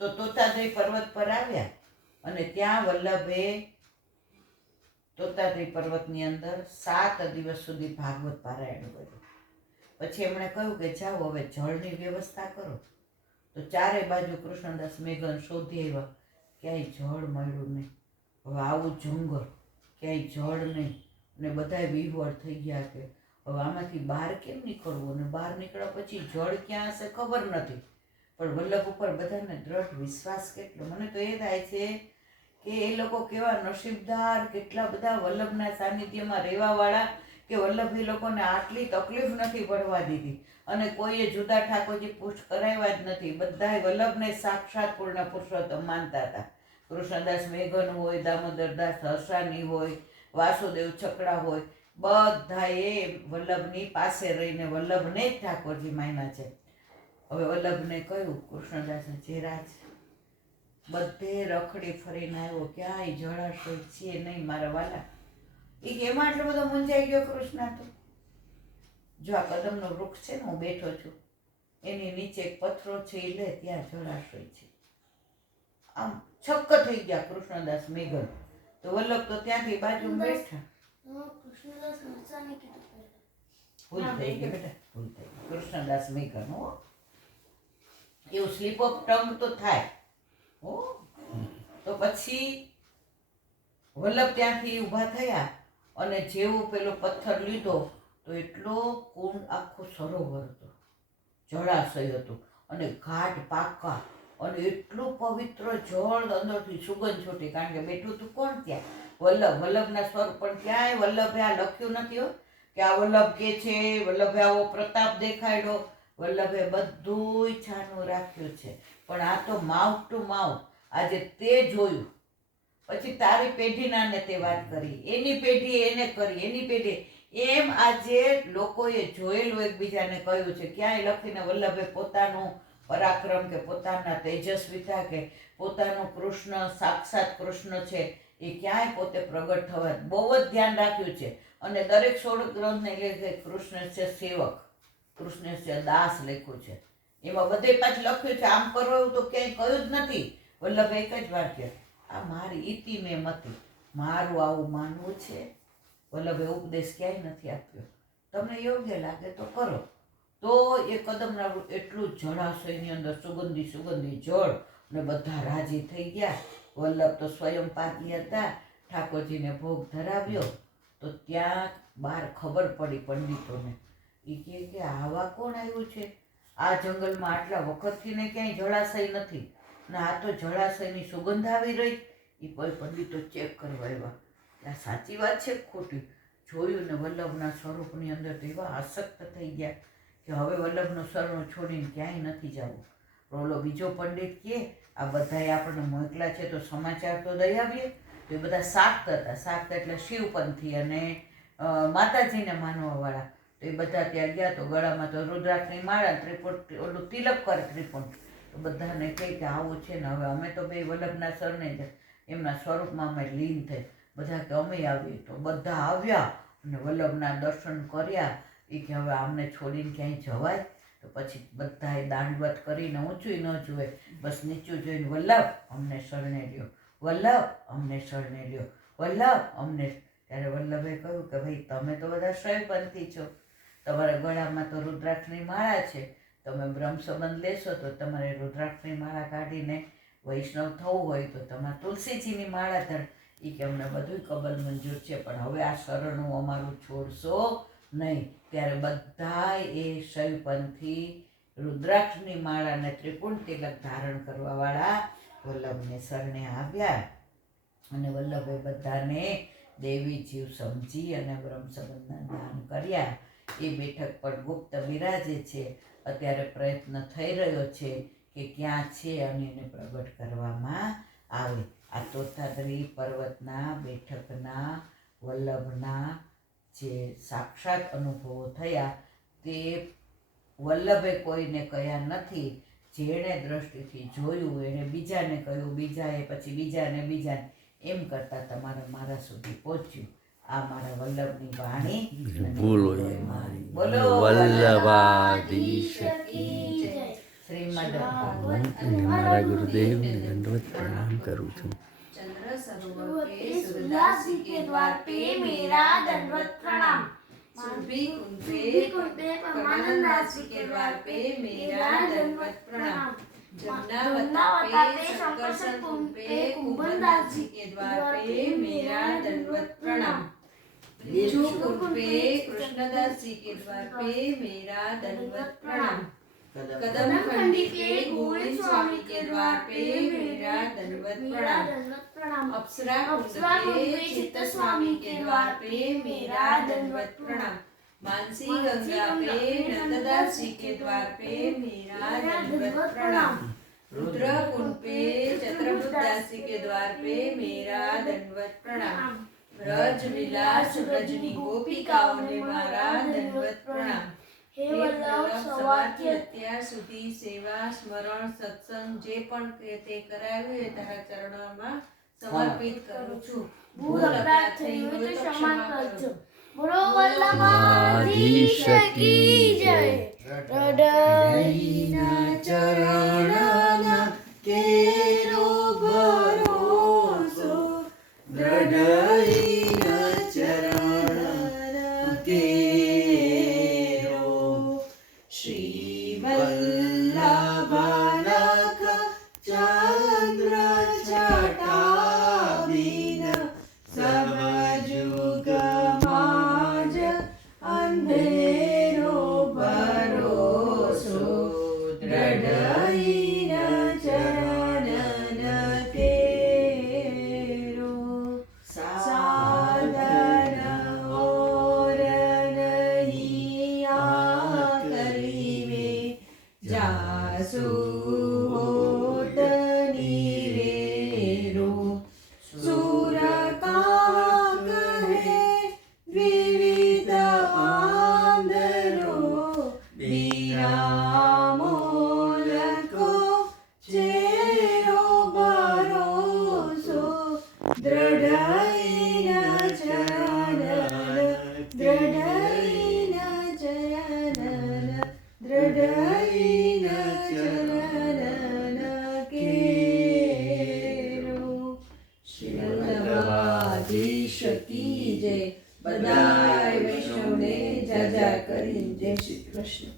તો તોતાદ્રી પર્વત પર આવ્યા અને ત્યાં વલ્લભે તોતાદ્રી પર્વતની અંદર 7 દિવસ સુધી ભાગવત પારાયણ કર્યું. પછી એમણે કહ્યું કે જાઓ હવે જળની વ્યવસ્થા કરો. તો ચારે બાજુ કૃષ્ણદાસ મેઘન શોધી આવ્યા, ક્યાંય જળ મળ્યું નહીં. હવે આવું જંગલ, ક્યાંય જળ નહીં, અને બધાય વિહવળ થઈ ગયા કે હવે આમાંથી બહાર કેમ નીકળવું, અને બહાર નીકળ્યા પછી જળ ક્યાં હશે ખબર નથી. પણ વલ્લભ ઉપર બધાને દ્રઢ વિશ્વાસ કેટલો. મને તો એ થાય છે કે એ લોકો કેવા નસીબદાર, કેટલા બધા વલ્લભના સાનિધ્યમાં રહેવાવાળા, કે વલ્લભ એ લોકોને આટલી તકલીફ નથી પડવા દીધી, અને કોઈએ જુદા ઠાકોરજી પુષ્ટ કરાવ્યા જ નથી. બધાય વલ્લભને સાક્ષાત પૂર્ણ પુરુષોત્તમ માનતા હતા. કૃષ્ણદાસ મેઘન હોય, દામોદરદાસ હર્ષાની હોય, વાસુદેવ છકડા હોય, બધાએ વલ્લભની પાસે રહીને વલ્લભને જ ઠાકોરજી માન્યા છે. હવે વલ્લભને કહ્યું કૃષ્ણદાસે, જેરાજ બધે રખડી ફરીને આવ્યો, ક્યાંય જળાશય છે નહીં મારા વાલા. એ એમાં આટલો બધો મૂંઝાઈ ગયો કૃષ્ણ. તો જો આ કદમનો વૃક્ષ છે ને, હું બેઠો છું, એની નીચે એક પથરો છે, એ લે, ત્યાં જળાશય છે. આમ છક્ક થઈ ગયા કૃષ્ણદાસ મેઘન. તો વલ્લભ તો ત્યાંથી બાજુ બેઠા. ભૂલ થઈ ગઈ બેટા, ભૂલ થઈ ગઈ. કૃષ્ણદાસ મેઘન, હો એવું સ્લીપ ઓફ ટંગ તો થાય હો. તો પછી વલ્લભ ત્યાંથી ઊભા થયા અને જેવું પેલો પથ્થર લીધો તો એટલો કુંડ, આખો સરોવર હતો, જળાશય હતું, અને ઘાટ પાકા, અને એટલું પવિત્ર જળ, અંદરથી સુગંધ છૂટી. કારણ કે બેઠું તું કોણ ત્યાં? વલ્લભ, વલ્લભના સ્વરૂપ. પણ ક્યાંય વલ્લભે આ લખ્યું નથી હો કે આ વલ્લભ કે છે, વલ્લભે આવો પ્રતાપ દેખાડ્યો. વલ્લભે બધુંય છાનું રાખ્યું છે. પણ આ તો માઉથ ટુ માઉથ. આજે તે જોયું, પછી તારી પેઢીના ને તે વાત કરી, એની પેઢીએ એને કરી, એની પેઢી, એમ આજે લોકોએ જોયેલું એકબીજાને કહ્યું છે. ક્યાંય લખીને વલ્લભે પોતાનું પરાક્રમ કે પોતાના તેજસ્વીતા કે પોતાનું કૃષ્ણ, સાક્ષાત કૃષ્ણ છે એ ક્યાંય પોતે પ્રગટ થવા બહુ જ ધ્યાન રાખ્યું છે. અને દરેક 16 ગ્રંથને લેખે કૃષ્ણ છે સેવક, કૃષ્ણ છે દાસ લખ્યું છે. એમાં બધે પાછું લખ્યું છે આમ કરો એવું તો ક્યાંય કહ્યું જ નથી. વલ્લભ એક જ વાક્ય, આ મારી ઇતિ મેં મતી, મારું આવું માનવું છે. વલ્લભે ઉપદેશ ક્યાંય નથી આપ્યો. તમને યોગ્ય લાગે તો કરો. તો એ કદમના એટલું જળાશયની અંદર સુગંધી સુગંધી જળ, અને બધા રાજી થઈ ગયા. વલ્લભ તો સ્વયં પાકી હતા, ઠાકોરજીને ભોગ ધરાવ્યો. તો ત્યાં બહાર ખબર પડી પંડિતોને. એ કે આવા કોણ આવ્યું છે? આ જંગલમાં આટલા વખતથી ને ક્યાંય જળાશય નથી, ને આ તો જળાશયની સુગંધ આવી રહી. એ કોઈ પંડિતો ચેક કરવા આવ્યા, આ સાચી વાત છે ખોટી? જોયું ને વલ્લભના સ્વરૂપની અંદર તો એવા આસક્ત થઈ ગયા કે હવે વલ્લભનું શરણું છોડીને ક્યાંય નથી જવું. ઓલો બીજો પંડિત કહે આ બધાએ આપણને મોકલા છે તો સમાચાર તો દઈ આવીએ. તો એ બધા શાક્ત હતા. શાક્ત એટલે શિવપંથી અને માતાજીને માનવાવાળા. તો એ બધા ત્યાં ગયા. તો ગળામાં તો રુદ્રાક્ષની માળા, ત્રિપુટ, ઓલું તિલક કરે ત્રિપુટ. તો બધાને કહે કે આવું છે ને હવે અમે તો બે વલ્લભના શરણે જ એમના સ્વરૂપમાં અમે લીન થઈ. બધા કે અમે આવીએ. તો બધા આવ્યા અને વલ્લભના દર્શન કર્યા. એ કે હવે આમને છોડીને ક્યાંય જવાય? તો પછી બધાએ દાંડવત કરીને ઊંચું ન જુએ, બસ નીચું જોઈને વલ્લભ અમને શરણે લ્યો, વલ્લભ અમને શરણે લ્યો, વલ્લભ અમને. ત્યારે વલ્લભે કહ્યું કે ભાઈ તમે તો બધા શૈવપંથી છો, તમારા ગળામાં તો રુદ્રાક્ષની માળા છે, તમે બ્રહ્મ સંબંધ લેશો તો તમારે રુદ્રાક્ષની માળા કાઢીને વૈષ્ણવ થવું હોય તો તમારે તુલસીજીની માળા ધર. એ કે અમને બધું કબલ મંજૂર છે, પણ હવે આ શરણું અમારું છોડશો નહીં. ત્યારે બધા એ શૈવપંથી રુદ્રાક્ષની માળા અને ત્રિપુંડ તિલક ધારણ કરવાવાળા વલ્લભને શરણે આવ્યા. અને વલ્લભે બધાને દેવી જીવ સમજી અને બ્રહ્મ સંબંધના દાન કર્યા. એ બેઠક પર ગુપ્ત બિરાજે છે. અત્યારે પ્રયત્ન થઈ રહ્યો છે કે ક્યાં છે અને એને પ્રગટ કરવામાં આવે. આ તોતાદ્રી પર્વતના બેઠકના વલ્લભના જે સાક્ષાત અનુભવો થયા તે વલ્લભે કોઈને કહ્યા નથી. જેણે દ્રષ્ટિથી જોયું એણે બીજાને કહ્યું, બીજાએ પછી બીજાને, એમ કરતાં તમારે મારા સુધી પહોંચ્યું. આ મારા વલ્લભની વાણી. બોલો વલ્લભાધીશ કી જય. શ્રીમદ હું મારા ગુરુદેવને દંડવત પ્રણામ કરું છું. चंद्र सरोवर पे सूरदास जी के द्वार पे मेरा दंडवत प्रणाम। सुरभि कुंड पे परमानंद दास जी के द्वार पे मेरा दंडवत प्रणाम। जमुनावता पे शंकरसन कुंड पे कुंभन दास जी के द्वार पे मेरा दंडवत प्रणाम। बिच्छू कुंड पे कृष्णदास जी के द्वार पे मेरा दंडवत प्रणाम। कदम खंडी पे गोविंद स्वामी के द्वार पे मेरा दंडवत प्रणाम। अप्सरा कुंड पे चित्त स्वामी के द्वार पे मेरा दंडवत प्रणाम। मानसी गंगा पे नंददास जी के द्वार पे मेरा दंडवत प्रणाम। रुद्र कुंड पे चत्रबुद्धास जी के द्वार पे मेरा दंडवत प्रणाम। ब्रज विलास ब्रजनी गोपिकाओं ने मारा दंडवत प्रणाम। हे वल्लभ સવારથી અત્યાર સુધી સેવા સ્મરણ સત્સંગ જે પણ તે કરાવ્યું એ તારા ચરણોમાં સમર્પિત કરું છું. ભૂલ અપરાધ થઈ હોય તો ક્ષમા કરજો. બોલો વલ્લભાધીશ કી જય. હૃદયના ચરણના કેરો ભરોસો, હૃદયના ચરણના કેરો શ્રી વલ્લભનખ ચંદ્ર જટાબીન સમજુગમાં જ અંધેરો ભરોસો, હૃદયના ચરણન કેરો સાધન ઓર નહીં આકલીવે જાસુ હોત નીરેરો. સુર કા કહે વિવિધ આંધરો, બીરા મોલકો ચેરો ભરોસો, દ્રઢઈના ચરણન, દ્રઢઈના ચરણન, દ્રઢઈના ચરણન કેરો. શ્રી વલ્લભાધીશ કી જય. બધાય વૈષ્ણવને જય જય કરી જય શ્રી કૃષ્ણ.